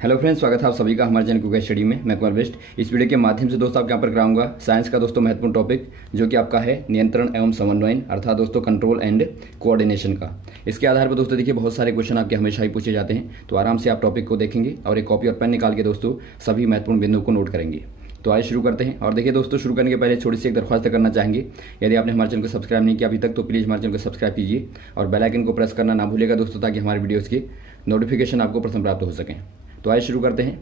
Hello friends, स्वागत है आप सभी का हमारे चैनल क्विक स्टडी में। मैं कुमार बेस्ट। इस वीडियो के माध्यम से दोस्तों आपके यहाँ पर कराऊंगा साइंस का दोस्तों महत्वपूर्ण टॉपिक, जो कि आपका है नियंत्रण एवं समन्वयन, अर्थात दोस्तों कंट्रोल एंड कोऑर्डिनेशन का। इसके आधार पर दोस्तों देखिए बहुत सारे क्वेश्चन आपके हमेशा ही पूछे जाते हैं, तो आराम से आप टॉपिक को देखेंगे और एक कॉपी और पेन निकाल के दोस्तों सभी महत्वपूर्ण बिंदुओं को नोट करेंगे। तो आइए शुरू करते हैं। और देखिए दोस्तों, शुरू करने के पहले छोटी सी एक दरख्वास्त करना चाहेंगे। यदि आपने हमारे चैनल को सब्सक्राइब नहीं किया अभी तक, तो प्लीज़ हमारे चैनल को सब्सक्राइब कीजिए और बेल आइकन को प्रेस करना ना भूलिएगा दोस्तों, ताकि हमारे वीडियोज़ की नोटिफिकेशन आपको प्रथम प्राप्त हो सकें। तो आइए शुरू करते हैं।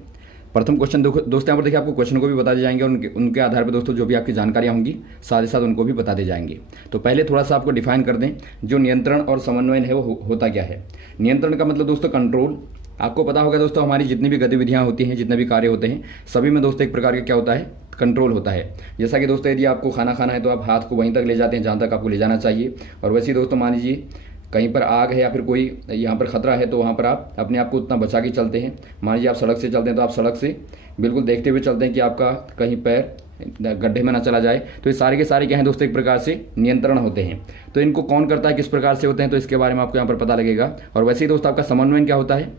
प्रथम क्वेश्चन दोस्तों यहाँ पर देखिए आपको क्वेश्चन को भी बता दिए जाएंगे और उनके आधार पर दोस्तों जो भी आपकी जानकारियाँ होंगी साथ ही साथ उनको भी बता दिए जाएंगे। तो पहले थोड़ा सा आपको डिफाइन कर दें, जो नियंत्रण और समन्वयन है वो होता क्या है। नियंत्रण का मतलब दोस्तों कंट्रोल। आपको पता होगा दोस्तों, हमारी जितनी भी गतिविधियाँ होती हैं, जितने भी कार्य होते हैं, सभी में दोस्तों एक प्रकार का क्या होता है, कंट्रोल होता है। जैसा कि दोस्तों यदि आपको खाना खाना है तो आप हाथ को वहीं तक ले जाते हैं जहाँ तक आपको ले जाना चाहिए। और वैसे ही दोस्तों मान लीजिए कहीं पर आग है या फिर कोई यहाँ पर खतरा है, तो वहाँ पर आप अपने आप को उतना बचा के चलते हैं। मान लीजिए आप सड़क से चलते हैं तो आप सड़क से बिल्कुल देखते हुए चलते हैं कि आपका कहीं पैर गड्ढे में ना चला जाए। तो ये सारे के सारे क्या हैं दोस्तों, एक प्रकार से नियंत्रण होते हैं। तो इनको कौन करता है, किस प्रकार से होते हैं, तो इसके बारे में आपको यहाँ पर पता लगेगा। और वैसे ही दोस्तों आपका समन्वय क्या होता है,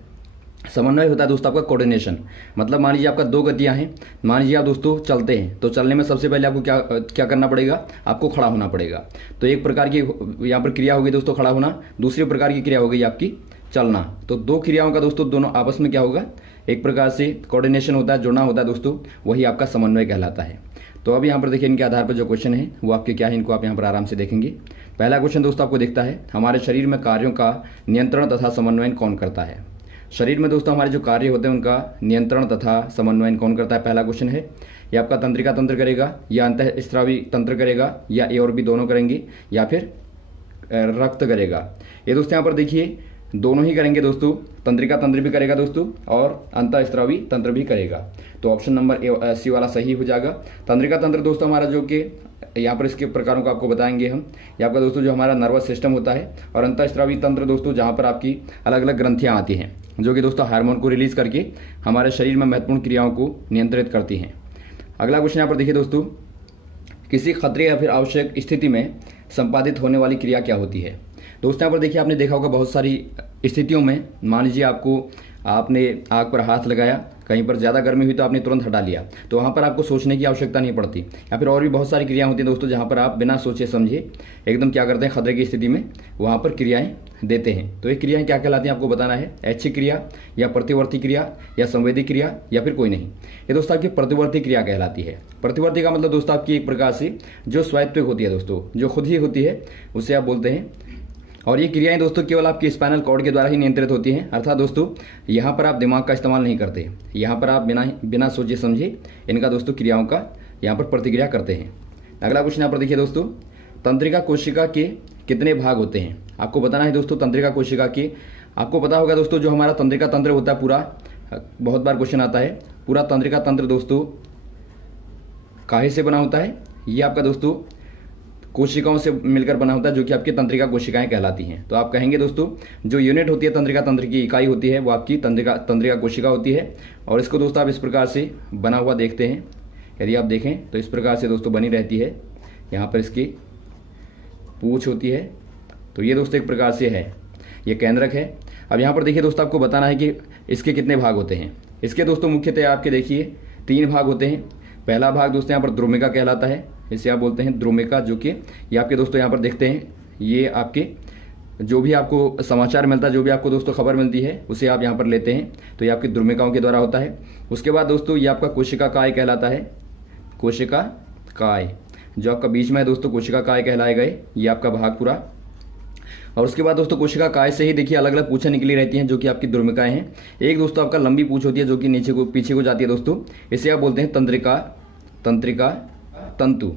समन्वय होता है दोस्तों आपका कोऑर्डिनेशन। मतलब मान लीजिए आपका दो गतियां हैं, मान लीजिए आप दोस्तों चलते हैं, तो चलने में सबसे पहले आपको क्या करना पड़ेगा, आपको खड़ा होना पड़ेगा। तो एक प्रकार की यहाँ पर क्रिया होगी दोस्तों खड़ा होना, दूसरी प्रकार की क्रिया हो गई आपकी चलना। तो दो क्रियाओं का दोस्तों दोनों आपस में क्या होगा, एक प्रकार से कोऑर्डिनेशन होता है, जुड़ना होता है दोस्तों, वही आपका समन्वय कहलाता है। तो अब यहाँ पर देखिए इनके आधार पर जो क्वेश्चन है वो आपके क्या है, इनको आप यहाँ पर आराम से देखेंगे। पहला क्वेश्चन दोस्तों आपको दिखता है, हमारे शरीर में कार्यों का नियंत्रण तथा समन्वय कौन करता है। शरीर में दोस्तों हमारे जो कार्य होते हैं उनका नियंत्रण तथा समन्वय कौन करता है। पहला क्वेश्चन है, ये आपका तंत्रिका तंत्र करेगा या अंतःस्रावी तंत्र करेगा, या ए और बी दोनों करेंगे, या फिर रक्त करेगा। ये दोस्तों यहाँ पर देखिए दोनों ही करेंगे दोस्तों, तंत्रिका तंत्र भी करेगा दोस्तों और अंतःस्रावी तंत्र भी करेगा। तो ऑप्शन नंबर सी वाला सही हो जाएगा। तंत्रिका तंत्र दोस्तों हमारा जो कि यहाँ पर इसके प्रकारों को आपको बताएंगे हम। ये आपका दोस्तों जो हमारा नर्वस सिस्टम होता है, और अंतःस्रावी तंत्र दोस्तों जहाँ पर आपकी अलग अलग ग्रंथियाँ आती हैं, जो कि दोस्तों हार्मोन को रिलीज करके हमारे शरीर में महत्वपूर्ण क्रियाओं को नियंत्रित करती हैं। अगला क्वेश्चन यहाँ पर देखिए दोस्तों, किसी खतरे या फिर आवश्यक स्थिति में संपादित होने वाली क्रिया क्या होती है। दोस्तों यहाँ पर देखिए आपने देखा होगा बहुत सारी स्थितियों में, मान लीजिए आपने आग पर हाथ लगाया, कहीं पर ज़्यादा गर्मी हुई तो आपने तुरंत हटा लिया, तो वहाँ पर आपको सोचने की आवश्यकता नहीं पड़ती। या फिर और भी बहुत सारी क्रियाएं होती हैं दोस्तों, जहाँ पर आप बिना सोचे समझे एकदम क्या करते हैं, खतरे की स्थिति में वहाँ पर क्रियाएं देते हैं। तो ये क्रियाएं क्या कहलाती हैं आपको बताना है, ऐच्छिक क्रिया या प्रतिवर्ती क्रिया या संवेदी क्रिया या फिर कोई नहीं। ये दोस्तों आपकी प्रतिवर्ती क्रिया कहलाती है। प्रतिवर्ती का मतलब दोस्तों आपकी एक प्रकार से जो स्वायत्विक होती है दोस्तों, जो खुद ही होती है, उसे आप बोलते हैं। और ये क्रियाएं दोस्तों केवल आपकी स्पाइनल कॉर्ड के द्वारा ही नियंत्रित होती हैं, अर्थात दोस्तों यहाँ पर आप दिमाग का इस्तेमाल नहीं करते, यहाँ पर आप बिना सोचे समझे इनका दोस्तों क्रियाओं का यहाँ पर प्रतिक्रिया करते हैं। अगला क्वेश्चन यहाँ पर देखिए दोस्तों, तंत्रिका कोशिका के कितने भाग होते हैं। आपको बताना है दोस्तों तंत्रिका कोशिका के। आपको पता होगा दोस्तों जो हमारा तंत्रिका तंत्र होता है पूरा, बहुत बार क्वेश्चन आता है, पूरा तंत्रिका तंत्र दोस्तों काहे से बना होता है, ये आपका दोस्तों कोशिकाओं से मिलकर बना होता है, जो कि आपकी तंत्रिका कोशिकाएं कहलाती हैं। तो आप कहेंगे दोस्तों जो यूनिट होती है तंत्रिका तंत्र की इकाई होती है वो आपकी तंत्रिका कोशिका होती है। और इसको दोस्तों आप इस प्रकार से बना हुआ देखते हैं, यदि आप देखें तो इस प्रकार से दोस्तों बनी रहती है। यहाँ पर इसकी पूंछ होती है, तो ये दोस्तों एक प्रकार से है, ये केंद्रक है। अब यहाँ पर देखिए दोस्तों आपको बताना है कि इसके कितने भाग होते हैं। इसके दोस्तों मुख्यतः आपके देखिए 3 भाग होते हैं। पहला भाग दोस्तों यहाँ पर द्रुमिका कहलाता है, इसे आप बोलते हैं द्रुमिका, जो कि ये आपके दोस्तों यहाँ पर देखते हैं, ये आपके जो भी आपको समाचार मिलता है, जो भी आपको दोस्तों खबर मिलती है, उसे आप यहाँ पर लेते हैं, तो ये आपकी द्रुमिकाओं के द्वारा होता है। उसके बाद दोस्तों ये आपका कोशिका काय कहलाता है, कोशिका काय जो आपका बीच में है दोस्तों, कोशिका काय कहलाए गए, ये आपका भाग पूरा। और उसके बाद दोस्तों कोशिका काय से ही देखिए अलग अलग पूछें निकली रहती हैं, जो कि आपकी द्रुमिकाएं हैं। एक दोस्तों आपका लंबी पूछ होती है जो कि पीछे को जाती है दोस्तों, इसे आप बोलते हैं तंत्रिका तंतु,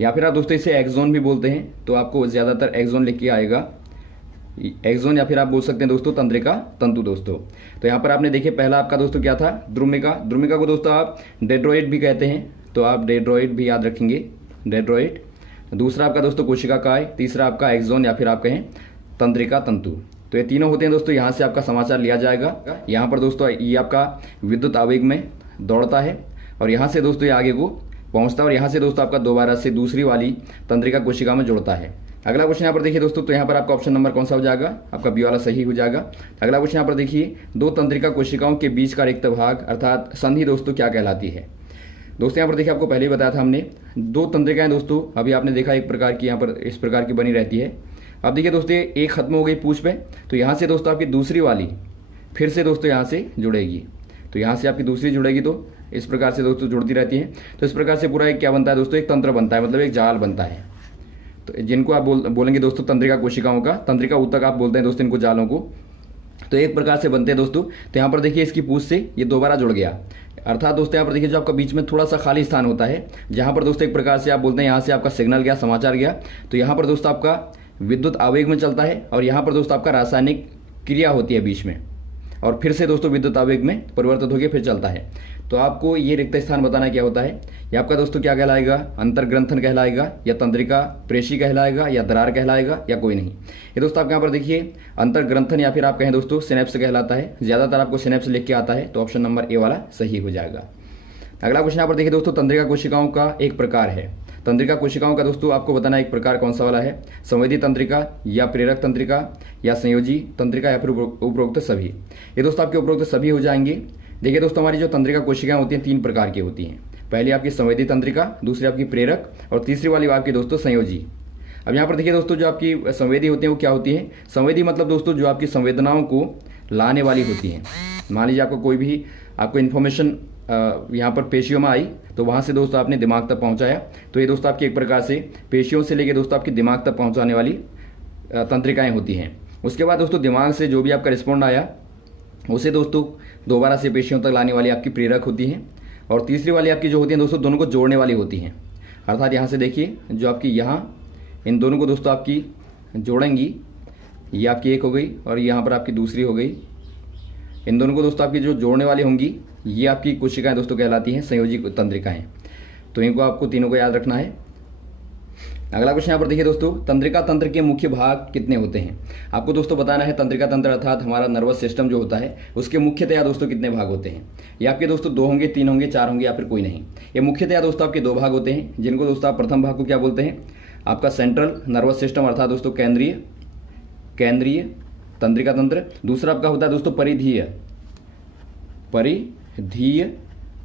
या फिर आप दोस्तों इसे एक्सोन भी बोलते हैं। तो आपको ज़्यादातर एक्सोन लिख के आएगा, एक्सोन, या फिर आप बोल सकते हैं दोस्तों तंत्रिका तंतु दोस्तों। तो यहाँ पर आपने देखिए पहला आपका दोस्तों क्या था, द्रुमिका को दोस्तों आप डेड्रॉइड भी कहते हैं, तो आप डेड्रॉइड भी याद रखेंगे, डेड्रॉइड। दूसरा आपका दोस्तों कोशिका काय, तीसरा आपका एक्सोन या फिर आप कहें तंत्रिका तंतु। तो ये तीनों होते हैं दोस्तों, यहाँ से आपका समाचार लिया जाएगा। यहाँ पर दोस्तों ये आपका विद्युत आवेग में दौड़ता है और यहाँ से दोस्तों ये आगे को पहुँचता है, और यहाँ से दोस्तों आपका दोबारा से दूसरी वाली तंत्रिका कोशिका में जुड़ता है। अगला क्वेश्चन यहाँ पर देखिए दोस्तों, तो यहाँ पर आपका ऑप्शन नंबर कौन सा हो जाएगा, आपका बी वाला सही हो जाएगा। अगला क्वेश्चन यहाँ पर देखिए, दो तंत्रिका कोशिकाओं के बीच का रिक्त भाग अर्थात संधि दोस्तों क्या कहलाती है। दोस्तों यहाँ पर देखिए आपको पहले ही बताया था हमने, दो तंत्रिकाएं दोस्तों अभी आपने देखा एक प्रकार की यहाँ पर इस प्रकार की बनी रहती है। अब देखिए दोस्तों एक खत्म हो गई पूंछ पे, तो यहाँ से दोस्तों आपकी दूसरी वाली फिर से दोस्तों यहाँ से जुड़ेगी, तो यहाँ से आपकी दूसरी जुड़ेगी, तो इस प्रकार से दोस्तों जुड़ती रहती है। तो इस प्रकार से पूरा एक क्या बनता है दोस्तों, एक तंत्र बनता है, मतलब एक जाल बनता है। तो जिनको आप बोलेंगे दोस्तों तंत्रिका कोशिकाओं का, तंत्रिका ऊतक आप बोलते हैं दोस्तों इनको जालों को, तो एक प्रकार से बनते हैं दोस्तों। तो यहाँ पर देखिए इसकी पूंछ से ये दोबारा जुड़ गया, अर्थात दोस्तों यहाँ पर देखिए जो आपका बीच में थोड़ा सा खाली स्थान होता है, जहाँ पर दोस्तों एक प्रकार से आप बोलते हैं यहाँ से आपका सिग्नल गया, समाचार गया, तो यहाँ पर दोस्तों आपका विद्युत आवेग में चलता है और यहाँ पर दोस्तों आपका रासायनिक क्रिया होती है बीच में, और फिर से दोस्तों विद्युत आवेग में परिवर्तित होकर फिर चलता है। तो आपको ये रिक्त स्थान बताना क्या होता है, ये आपका दोस्तों क्या कहलाएगा, अंतर्ग्रंथन कहलाएगा, या तंत्रिका प्रेषी कहलाएगा, या दरार कहलाएगा, या कोई नहीं। ये दोस्तों आप यहाँ पर देखिए अंतर्ग्रंथन या फिर आप कहें दोस्तों सिनेप्स कहलाता है, ज़्यादातर आपको सिनेप्स लिख के आता है, तो ऑप्शन नंबर ए वाला सही हो जाएगा। अगला क्वेश्चन यहाँ पर देखिए दोस्तों, तंत्रिका कोशिकाओं का एक प्रकार है, तंत्रिका कोशिकाओं का दोस्तों आपको बताना एक प्रकार कौन सा वाला है, संवेदी तंत्रिका या प्रेरक तंत्रिका या संयोजी तंत्रिका या फिर उपरोक्त सभी। ये दोस्तों आपके उपरोक्त सभी हो जाएंगे। देखिए दोस्तों हमारी जो तंत्रिका कोशिकाएं होती हैं तीन प्रकार की होती हैं, पहली आपकी संवेदी तंत्रिका, दूसरी आपकी प्रेरक, और तीसरी वाली आपकी दोस्तों संयोजी। अब यहाँ पर देखिए दोस्तों जो आपकी संवेदी होती हैं वो क्या होती है, संवेदी मतलब दोस्तों जो आपकी संवेदनाओं को लाने वाली होती हैं। मान लीजिए आपको कोई भी आपको इन्फॉर्मेशन यहाँ पर पेशियों में आई, तो वहाँ से दोस्तों आपने दिमाग तक पहुँचाया, तो ये दोस्तों आपकी एक प्रकार से पेशियों से लेकर दोस्तों आपकी दिमाग तक पहुँचाने वाली तंत्रिकाएँ होती हैं। उसके बाद दोस्तों दिमाग से जो भी आपका रिस्पॉन्ड आया उसे दोस्तों दोबारा से पेशियों तक लाने वाली आपकी प्रेरक होती हैं, और तीसरी वाली आपकी जो होती है दोस्तों दोनों को जोड़ने वाली होती हैं। अर्थात यहाँ से देखिए जो आपकी यहाँ इन दोनों को दोस्तों आपकी जोड़ेंगी, ये आपकी एक हो गई और यहाँ पर आपकी दूसरी हो गई, इन दोनों को दोस्तों आपकी जो जोड़ने वाली होंगी ये आपकी कोशिकाएं दोस्तों कहलाती हैं संयोजी तंत्रिकाएं। तो इनको आपको तीनों को याद रखना है। अगला क्वेश्चन यहाँ पर देखिए दोस्तों, तंत्रिका तंत्र के मुख्य भाग कितने होते हैं। आपको दोस्तों बताना है तंत्रिका तंत्र अर्थात हमारा नर्वस सिस्टम जो होता है उसके मुख्यतया दोस्तों कितने भाग होते हैं। ये आपके दोस्तों दो होंगे, तीन होंगे, चार होंगे या फिर कोई नहीं। ये मुख्यतया दोस्तों आपके दो भाग होते हैं, जिनको दोस्तों आप प्रथम भाग को क्या बोलते हैं, आपका सेंट्रल नर्वस सिस्टम अर्थात दोस्तों केंद्रीय तंत्रिका तंत्र। दूसरा आपका होता है दोस्तों परिधीय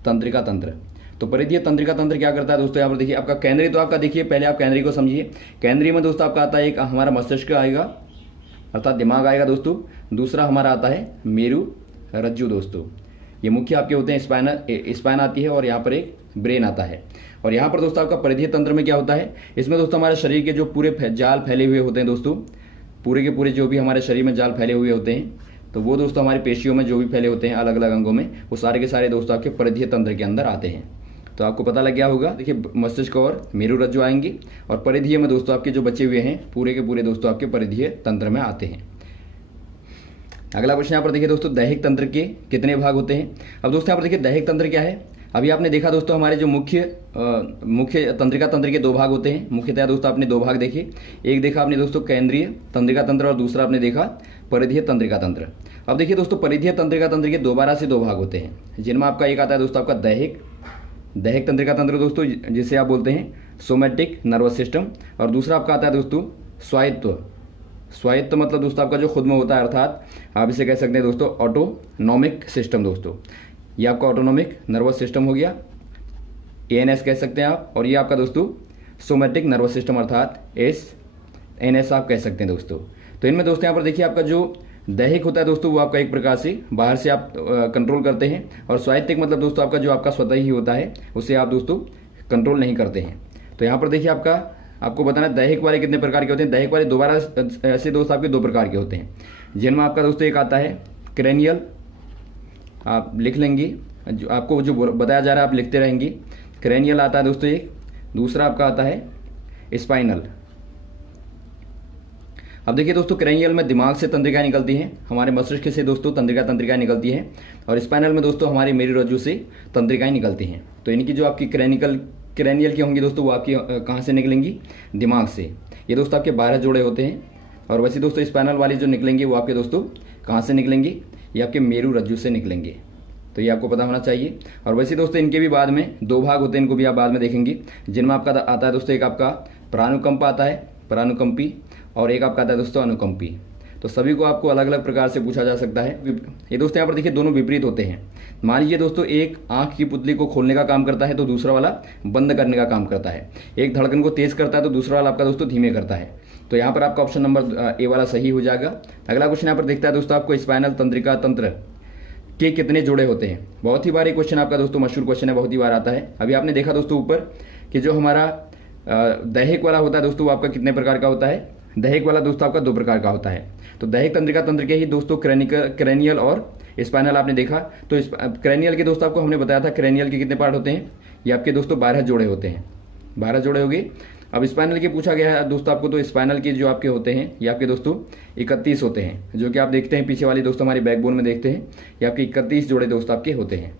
तंत्रिका तंत्र। तो परिधीय तंत्रिका तंत्र क्या करता है दोस्तों, यहाँ पर देखिए आपका केंद्रीय, तो आपका देखिए पहले आप केंद्रीय को समझिए। केंद्रीय में दोस्तों आपका आता है एक हमारा मस्तिष्क आएगा अर्थात दिमाग आएगा दोस्तों, दूसरा हमारा आता है मेरु रज्जु दोस्तों, ये मुख्य आपके होते हैं, स्पाइन आती है और यहाँ पर एक ब्रेन आता है। और यहाँ पर दोस्तों आपका परिधीय तंत्र में क्या होता है, इसमें दोस्तों हमारे शरीर के जो पूरे जाल फैले हुए होते हैं दोस्तों, पूरे के पूरे जो भी हमारे शरीर में जाल फैले हुए होते हैं, तो वो दोस्तों हमारी पेशियों में जो भी फैले होते हैं अलग अलग अंगों में, वो सारे के सारे दोस्तों आपके परिधीय तंत्र के अंदर आते हैं। तो आपको पता लग गया होगा। देखिए मस्तिष्क और मेरु रज्जु आएंगे और परिधीय में दोस्तों आपके जो बचे हुए हैं पूरे के पूरे दोस्तों आपके परिधीय तंत्र में आते हैं। अगला क्वेश्चन यहाँ पर देखिए दोस्तों, दैहिक तंत्र के कितने भाग होते हैं। अब दोस्तों यहाँ पर देखिए दैहिक तंत्र क्या है, अभी आपने देखा दोस्तों हमारे जो मुख्य तंत्रिका तंत्र के दो भाग होते हैं। मुख्यतः दोस्तों आपने दो भाग देखे, एक देखा आपने दोस्तों केंद्रीय तंत्रिका तंत्र और दूसरा आपने देखा परिधीय तंत्रिका तंत्र। अब देखिए दोस्तों परिधीय तंत्रिका तंत्र के दोबारा से दो भाग होते हैं, जिनमें आपका एक आता है दोस्तों आपका दैहिक तंत्रिका तंत्र दोस्तों, जिसे आप बोलते हैं सोमैटिक नर्वस सिस्टम, और दूसरा आपका आता है दोस्तों स्वायत्त मतलब दोस्तों आपका जो खुद में होता है, अर्थात आप इसे कह सकते हैं दोस्तों ऑटोनॉमिक सिस्टम दोस्तों। ये आपका ऑटोनॉमिक नर्वस सिस्टम हो गया, ANS कह सकते हैं आप, और ये आपका दोस्तों सोमैटिक नर्वस सिस्टम अर्थात SNS आप कह सकते हैं दोस्तों। तो इनमें दोस्तों यहाँ पर देखिए आपका जो दैहिक होता है दोस्तों वो आपका एक प्रकार से बाहर से आप कंट्रोल करते हैं, और स्वायत्तिक मतलब दोस्तों आपका जो आपका स्वतः ही होता है उसे आप दोस्तों कंट्रोल नहीं करते हैं। तो यहाँ पर देखिए आपको बताना दैहिक वाले कितने प्रकार के होते हैं। दैहिक वाले दोबारा ऐसे दोस्त आपके दो प्रकार के होते हैं, जिनमें आपका दोस्तों एक आता है क्रेनियल, आप लिख लेंगे, जो आपको जो बताया जा रहा है आप लिखते रहेंगे। क्रेनियल आता है दोस्तों एक, दूसरा आपका आता है स्पाइनल। अब देखिए दोस्तों क्रेनियल में दिमाग से तंत्रिकाएं निकलती हैं, हमारे मस्तिष्क से दोस्तों तंत्रिकाएं निकलती हैं, और स्पाइनल में दोस्तों हमारी मेरु रज्जु से तंत्रिकाएं निकलती हैं। तो इनकी जो आपकी क्रेनियल की होंगी दोस्तों वो आपकी कहाँ से निकलेंगी, दिमाग से। ये दोस्तों आपके 12 जोड़े होते हैं, और वैसे दोस्तों स्पाइनल वाली जो निकलेंगे वो आपके दोस्तों कहाँ से निकलेंगे, ये आपके मेरु रज्जु से निकलेंगे। तो ये आपको पता होना चाहिए। और वैसे दोस्तों इनके भी बाद में दो भाग होते हैं, इनको भी आप बाद में देखेंगे, जिनमें आपका आता है दोस्तों एक आपका प्राणुकंप आता है, परानुकंपी और एक आपका आता है दोस्तों अनुकंपी। तो सभी को आपको अलग अलग प्रकार से पूछा जा सकता है। ये दोस्तों यहाँ पर देखिए दोनों विपरीत होते हैं। मान लीजिए दोस्तों एक आंख की पुतली को खोलने का काम करता है तो दूसरा वाला बंद करने का काम करता है। एक धड़कन को तेज करता है तो दूसरा वाला आपका दोस्तों धीमे करता है। तो यहाँ पर आपका ऑप्शन नंबर ए वाला सही हो जाएगा। अगला क्वेश्चन यहाँ पर देखता है दोस्तों आपको स्पाइनल तंत्रिका तंत्र के कितने जोड़े होते हैं। बहुत ही बार ये क्वेश्चन आपका दोस्तों मशहूर क्वेश्चन है, बहुत ही बार आता है। अभी आपने देखा दोस्तों ऊपर कि जो हमारा दैहिक वाला होता है दोस्तों वो आपका कितने प्रकार का होता है। दैहिक वाला दोस्तों आपका 2 प्रकार का होता है। तो दैहिक तंत्रिका तंत्र के ही दोस्तों क्रेनियल और स्पाइनल आपने देखा। तो क्रेनियल के दोस्तों आपको हमने बताया था क्रेनियल के कितने पार्ट होते हैं, ये आपके दोस्तों 12 जोड़े होते हैं, 12 जोड़े हो गए। अब स्पाइनल के पूछा गया है दोस्तों आपको, तो स्पाइनल के जो आपके होते हैं ये आपके दोस्तों 31 होते हैं, जो कि आप देखते हैं पीछे वाली दोस्तों हमारी बैकबोन में देखते हैं, ये आपके 31 जोड़े दोस्तों आपके होते हैं।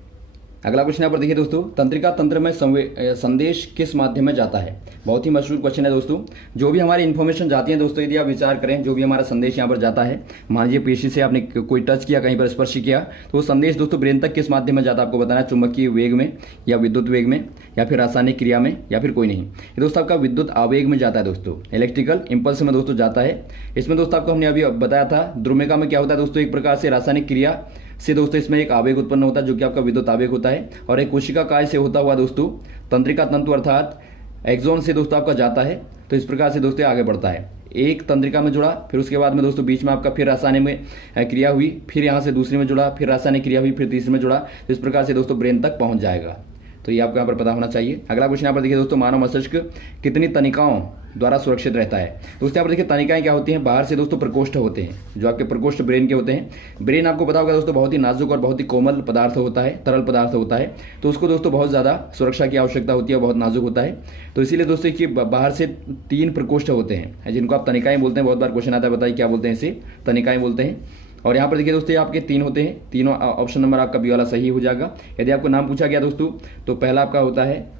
अगला क्वेश्चन यहाँ पर देखिए दोस्तों, तंत्रिका तंत्र में संदेश किस माध्यम में जाता है। बहुत ही मशहूर क्वेश्चन है दोस्तों। जो भी हमारी इन्फॉर्मेशन जाती है दोस्तों, यदि आप विचार करें, जो भी हमारा संदेश यहाँ पर जाता है, मान लीजिए पेशी से आपने कोई टच किया, कहीं पर स्पर्श किया, तो वो संदेश दोस्तों ब्रेन तक किस माध्यम में जाता है आपको बताना है। चुंबकीय वेग में या विद्युत वेग में या फिर रासायनिक क्रिया में या फिर कोई नहीं। ये दोस्तों आपका विद्युत आवेग में जाता है दोस्तों, इलेक्ट्रिकल इम्पल्स में दोस्तों जाता है। इसमें दोस्तों आपको हमने अभी बताया था द्रुमिका में क्या होता है दोस्तों, एक प्रकार से रासायनिक क्रिया से दोस्तों इसमें एक आवेग उत्पन्न होता है जो कि आपका विद्युत आवेग होता है। और एक कोशिका काय से होता हुआ दोस्तों तंत्रिका तंतु अर्थात एक्सोन से दोस्तों आपका जाता है। तो इस प्रकार से दोस्तों आगे बढ़ता है, एक तंत्रिका में जुड़ा, फिर उसके बाद में दोस्तों बीच में आपका फिर रासायनिक में क्रिया हुई, फिर यहाँ से दूसरी में जुड़ा, फिर रासायनिक क्रिया हुई, फिर तीसरी में जुड़ा। तो इस प्रकार से दोस्तों ब्रेन तक पहुंच जाएगा। तो ये आपको यहाँ पर पता होना चाहिए। अगला क्वेश्चन यहाँ पर देखिए दोस्तों, मानव मस्तिष्क कितनी तनिकाओं द्वारा सुरक्षित रहता है। दोस्तों यहाँ पर देखिए तनिकाएं क्या होती हैं, बाहर से दोस्तों प्रकोष्ठ होते हैं, जो आपके प्रकोष्ठ ब्रेन के होते हैं। ब्रेन आपको पता होगा दोस्तों बहुत ही नाजुक और बहुत ही कोमल पदार्थ होता है, तरल पदार्थ होता है। तो उसको दोस्तों बहुत ज़्यादा सुरक्षा की आवश्यकता होती है, बहुत नाजुक होता है। तो इसीलिए दोस्तों कि बाहर से 3 प्रकोष्ठ होते हैं जिनको आप तनिकाएं बोलते हैं। बहुत बार क्वेश्चन आता है, बताइए क्या बोलते हैं इसे, तनिकाएं बोलते हैं। और यहाँ पर देखिए दोस्तों आपके 3 होते हैं, तीनों ऑप्शन नंबर आपका बी वाला सही हो जाएगा। यदि आपको नाम पूछा गया दोस्तों, तो पहला आपका होता है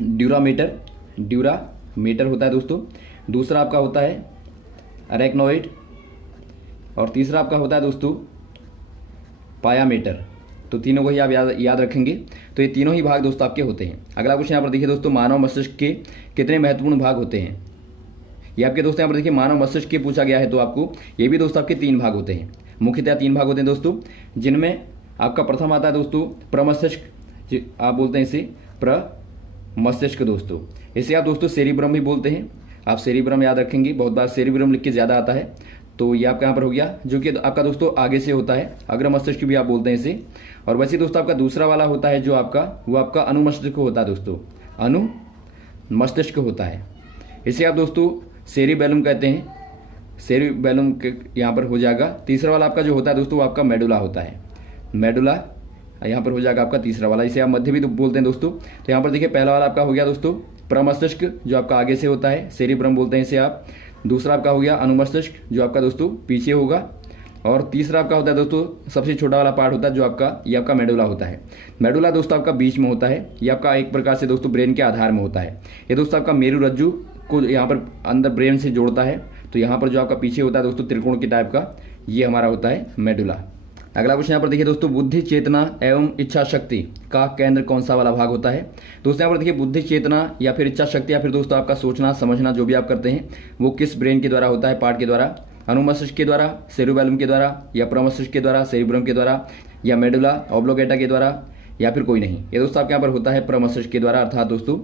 ड्यूरामीटर, ड्यूरामीटर होता है दोस्तों। दूसरा आपका होता है अरेक्नोइड और तीसरा आपका होता है दोस्तों पायामीटर। तो तीनों को ही आप याद रखेंगे। तो ये तीनों ही भाग दोस्तों आपके होते हैं। अगला क्वेश्चन यहाँ पर देखिए दोस्तों, मानव मस्तिष्क के कितने महत्वपूर्ण भाग होते हैं। ये आपके दोस्तों यहाँ पर देखिए मानव मस्तिष्क के पूछा गया है, तो आपको ये भी दोस्तों आपके 3 भाग होते हैं, मुख्यतः 3 भाग होते हैं दोस्तों, जिनमें आपका प्रथम आता है दोस्तों प्रमस्तिष्क, आप बोलते हैं इसे प्रमस्तिष्क दोस्तों। इसे आप दोस्तों सेरिब्रम भी बोलते हैं, आप सेरिब्रम याद रखेंगे, बहुत बार सेरिब्रम लिख के ज़्यादा आता है। तो ये आपका यहाँ पर हो गया, जो कि आपका दोस्तों आगे से होता है, अग्र मस्तिष्क भी आप बोलते हैं इसे। और वैसे दोस्तों आपका दूसरा वाला होता है जो आपका, वो आपका अनुमस्तिष्क होता है दोस्तों, अनुमस्तिष्क होता है। इसे आप दोस्तों सेरिबेलम कहते हैं, सेरिबेलम के यहाँ पर हो जाएगा। तीसरा वाला आपका जो होता है दोस्तों वो आपका मेडुला होता है, मेडुला यहाँ पर हो जाएगा आपका तीसरा वाला, इसे आप मध्य भी बोलते हैं दोस्तों। तो यहाँ पर देखिए पहला वाला आपका हो गया दोस्तों प्रमस्तिष्क, जो आपका आगे से होता है, सेरिब्रम बोलते हैं इसे आप। दूसरा आपका हो गया अनुमस्तिष्क, जो आपका दोस्तों पीछे होगा। और तीसरा आपका होता है दोस्तों सबसे छोटा वाला पार्ट होता है जो आपका, ये आपका मेडुला होता है। मेडुला दोस्तों आपका बीच में होता है, ये आपका एक प्रकार से दोस्तों ब्रेन के आधार में होता है। ये दोस्तों आपका मेरुरज्जु को यहाँ पर अंदर ब्रेन से जोड़ता है। तो यहाँ पर जो आपका पीछे होता है दोस्तों त्रिकोण की टाइप का, ये हमारा होता है मेडुला। अगला क्वेश्चन यहाँ पर देखिए दोस्तों, बुद्धि चेतना एवं इच्छा शक्ति का केंद्र कौन सा वाला भाग होता है। दोस्तों यहाँ पर देखिए बुद्धि चेतना या फिर इच्छा शक्ति या फिर दोस्तों आपका सोचना समझना जो भी आप करते हैं वो किस ब्रेन के द्वारा होता है, पार्ट के द्वारा, अनुमस्तिष्क के द्वारा, सेरिबेलम के द्वारा, या प्रमस्तिष्क के द्वारा, सेरिब्रम के द्वारा, या मेडुला ऑब्लोगेटा के द्वारा, या फिर कोई नहीं। ये दोस्तों आपके यहाँ पर होता है प्रमस्तिष्क के द्वारा, अर्थात दोस्तों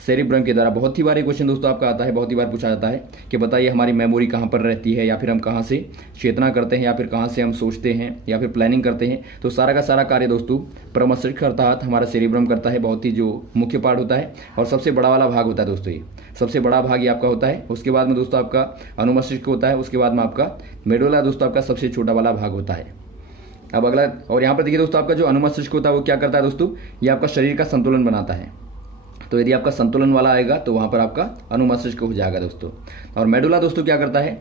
सेरिब्रम के द्वारा। बहुत ही बार ये क्वेश्चन दोस्तों आपका आता है, बहुत ही बार पूछा जाता है कि बताइए हमारी मेमोरी कहाँ पर रहती है, या फिर हम कहाँ से चेतना करते हैं, या फिर कहाँ से हम सोचते हैं, या फिर प्लानिंग करते हैं। तो सारा का सारा कार्य दोस्तों प्रमस्तिष्क अर्थात हमारा सेरिब्रम करता है, बहुत ही जो मुख्य पार्ट होता है और सबसे बड़ा वाला भाग होता है दोस्तों। ये सबसे बड़ा भाग ये आपका होता है। उसके बाद में दोस्तों आपका अनुमस्तिष्क होता है, उसके बाद में आपका मेडुला दोस्तों आपका सबसे छोटा वाला भाग होता है। अब अगला, और यहाँ पर देखिए दोस्तों आपका जो अनुमस्तिष्क होता है वो क्या करता है दोस्तों, ये आपका शरीर का संतुलन बनाता है। तो यदि आपका संतुलन वाला आएगा तो वहाँ पर आपका अनुमस्तिष्क हो जाएगा दोस्तों। और मेडुला दोस्तों क्या करता है,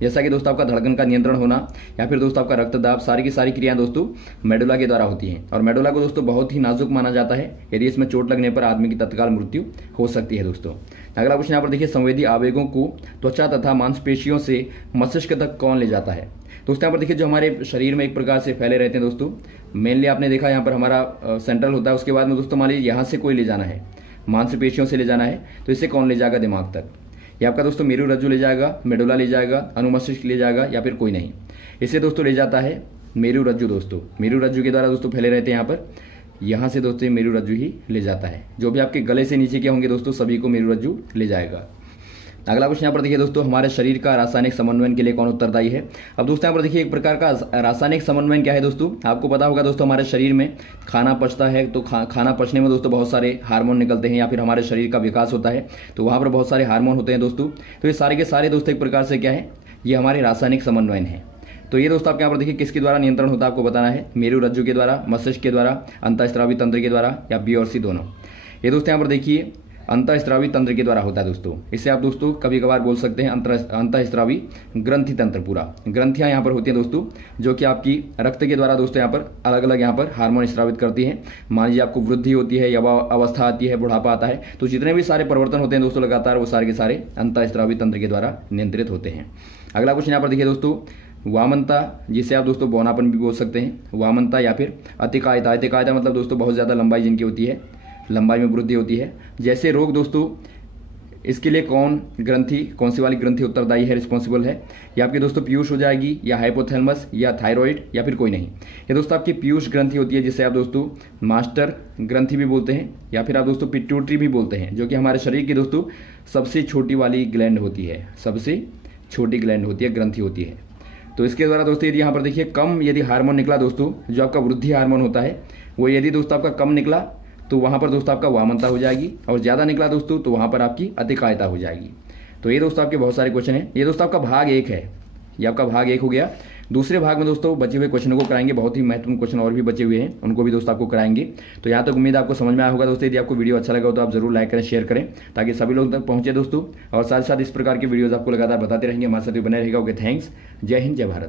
जैसा कि दोस्तों आपका धड़कन का नियंत्रण होना या फिर दोस्तों आपका रक्तदाब, सारी की सारी क्रियाएं दोस्तों मेडुला के द्वारा होती हैं। और मेडुला को दोस्तों बहुत ही नाजुक माना जाता है, यदि इसमें चोट लगने पर आदमी की तत्काल मृत्यु हो सकती है दोस्तों। अगला क्वेश्चन यहाँ पर देखिए, संवेदी आवेगों को त्वचा तथा मांसपेशियों से मस्तिष्क तक कौन ले जाता है। दोस्तों यहाँ पर देखिए जो हमारे शरीर में एक प्रकार से फैले रहते हैं दोस्तों, मेनली आपने देखा यहाँ पर हमारा सेंट्रल होता है। उसके बाद में दोस्तों मान लीजिए यहाँ से कोई ले जाना है, मांसपेशियों से ले जाना है, तो इसे कौन ले जाएगा दिमाग तक। ये आपका दोस्तों मेरू रज्जु ले जाएगा, मेडुला ले जाएगा, अनुमस्तिष्क ले जाएगा या फिर कोई नहीं। इसे दोस्तों ले जाता है मेरू रज्जु। दोस्तों मेरू रज्जु के द्वारा दोस्तों फैले रहते हैं यहाँ से दोस्तों मेरू रज्जु ही ले जाता है। जो भी आपके गले से नीचे के होंगे दोस्तों सभी को मेरू रज्जु ले जाएगा। अगला क्वेश्चन यहाँ पर देखिए दोस्तों, हमारे शरीर का रासायनिक समन्वयन के लिए कौन उत्तरदायी है। अब दोस्तों यहाँ पर देखिए एक प्रकार का रासायनिक समन्वयन क्या है दोस्तों, आपको पता होगा दोस्तों हमारे शरीर में खाना पचता है तो खाना पचने में दोस्तों बहुत सारे हार्मोन निकलते हैं या फिर हमारे शरीर का विकास होता है तो वहाँ पर बहुत सारे हार्मोन होते हैं दोस्तों। तो ये सारे के सारे दोस्तों एक प्रकार से क्या है, ये हमारे रासायनिक समन्वयन है। तो ये दोस्तों आपके यहाँ पर देखिए किसके द्वारा नियंत्रण होता है आपको बताना है, मेरू रज्जु के द्वारा, मस्तिष्क के द्वारा, अंतःस्रावी तंत्र के द्वारा या बी और सी दोनों। ये दोस्तों यहाँ पर देखिए अंतःस्रावी तंत्र के द्वारा होता है दोस्तों। इसे आप दोस्तों कभी कभार बोल सकते हैं अंतःस्रावी ग्रंथि तंत्र। पूरा ग्रंथियां यहाँ पर होती हैं दोस्तों जो कि आपकी रक्त के द्वारा दोस्तों यहाँ पर अलग अलग यहाँ पर हार्मोन स्रावित करती हैं। मान लीजिए आपको वृद्धि होती है, युवा अवस्था आती है, बुढ़ापा आता है, तो जितने भी सारे परिवर्तन होते हैं दोस्तों लगातार वो सारे के सारे अंतःस्रावी तंत्र के द्वारा नियंत्रित होते हैं। अगला क्वेश्चन यहाँ पर देखिए दोस्तों, वामनता, जिसे आप दोस्तों बौनापन भी बोल सकते हैं, वामनता या फिर अतिकायता। अतिकायता मतलब दोस्तों बहुत ज़्यादा लंबाई जिनकी होती है, लंबाई में वृद्धि होती है जैसे रोग दोस्तों, इसके लिए कौन सी वाली ग्रंथि उत्तरदायी है, रिस्पॉन्सिबल है। ये आपकी दोस्तों पीयूष हो जाएगी या हाइपोथैलेमस या थायराइड या फिर कोई नहीं। ये दोस्तों आपकी पीयूष ग्रंथि होती है जिसे आप दोस्तों मास्टर ग्रंथि भी बोलते हैं या फिर आप दोस्तों पिट्यूटरी भी बोलते हैं, जो कि हमारे शरीर की दोस्तों सबसे छोटी वाली ग्लैंड होती है, सबसे छोटी ग्लैंड होती है, ग्रंथि होती है। तो इसके द्वारा दोस्तों यदि यहाँ पर देखिए कम यदि हार्मोन निकला दोस्तों, जो आपका वृद्धि हार्मोन होता है वो यदि दोस्तों आपका कम निकला तो वहाँ पर दोस्तों आपका वामनता हो जाएगी, और ज़्यादा निकला दोस्तों तो वहाँ पर आपकी अतिकायता हो जाएगी। तो ये दोस्तों आपके बहुत सारे क्वेश्चन हैं। ये दोस्तों आपका भाग 1 है, ये आपका भाग 1 हो गया। दूसरे भाग में दोस्तों बचे हुए क्वेश्चनों को कराएंगे, बहुत ही महत्वपूर्ण क्वेश्चन और भी बचे हुए हैं, उनको भी दोस्तों आपको कराएंगे। तो यहाँ तक उम्मीद आपको समझ में आया होगा दोस्तों। यदि आपको वीडियो अच्छा लगा हो तो आप जरूर लाइक करें, शेयर करें ताकि सभी लोग तक पहुँचे दोस्तों। और साथ साथ इस प्रकार की वीडियोज़ आपको लगातार बताते रहेंगे, हमारे साथ भी बने रहेगा। Okay, thanks. जय हिंद, जय भारत।